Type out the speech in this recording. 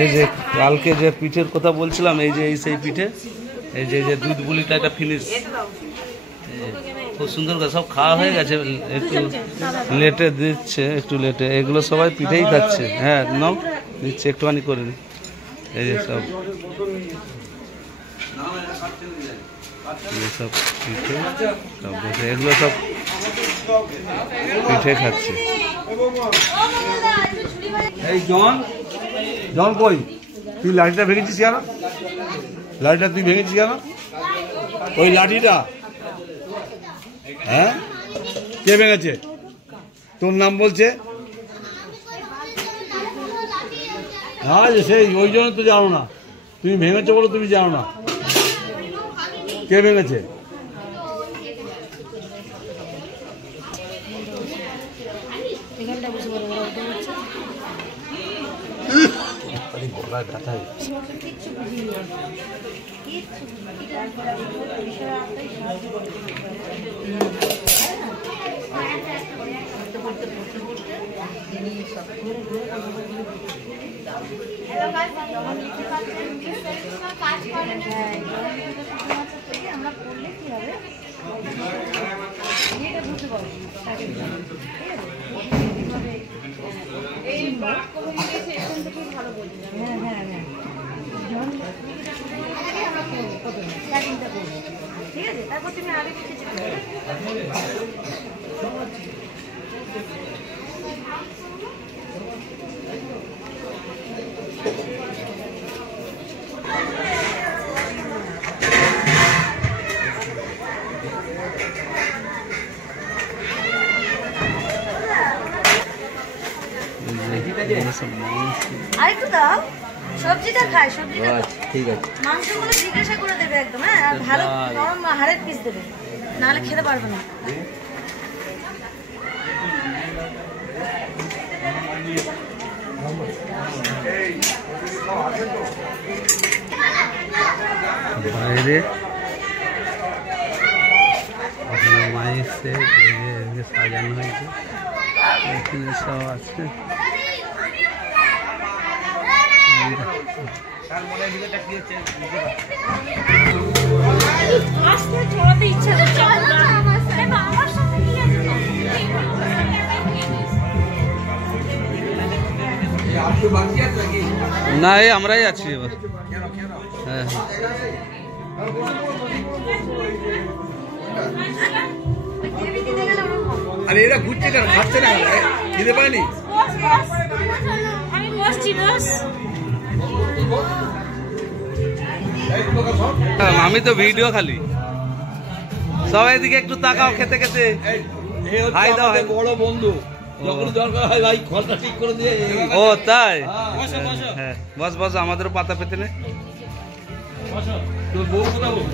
এই যে কালকে যে পিঠের কথা বলছিলাম, এই যে এই সেই পিঠে, এই যে দুধ বুলিটা এটা ফিনিশ, খুব সুন্দর করে সব খাওয়া হয়ে গেছে। একটু লেটে দিচ্ছে, একটু লেটে, এগুলো সবাই পিঠেই খাচ্ছে। হ্যাঁ নাও দিচ্ছে, একটুখানি করে নি। এই যে সব সব পিঠে সব বসে, এগুলো সব পিঠে খাচ্ছে। এই জন জন কই, তুই লাঠিটা ভেঙেছিস কেন? লাঠিটা তুই ভেঙেছিস কেন? ওই লাঠিটা হ্যাঁ কে ভেঙেছে? তোর নাম বলছে? হ্যাঁ সেই ওই জন্য তো জানো না, তুমি ভেঙেছো বলো তুমি জানো না। কে ভেঙেছে? আমরা করলে কি হবে এটা বুঝতে পারবো। ভালো বলছি। হ্যাঁ হ্যাঁ হ্যাঁ ঠিক আছে, তারপর তুমি আগে কিছু আরেকটু দাও, সবজিটা খায়, সবজিটা ঠিক আছে। মাংসগুলো জিজ্ঞাসা করে দেবে একদম, হ্যাঁ, আর ভালো নরম হাড়ের পিস দেবে, নাহলে খেতে পারবে না। বাইরে মায়ের সাজানো হয়েছে, এখানে সব আছে। না এই আমরাই আছি এবার। হ্যাঁ আরে এরা ঘুরছে কেন, খাচ্ছে না, খেতে পায়নি? আমি বসছি বস। আমি তো ভিডিও খালি, সবাই দিকে একটু তাকাও, খেতে খেতে। বড় বন্ধু, যখন দরকার হয় ভাই ঘরটা ঠিক করে দিয়ে। ও তাই? হ্যাঁ বস বস, আমাদেরও পাতা পেতে নে। তোর বউ কথা বল।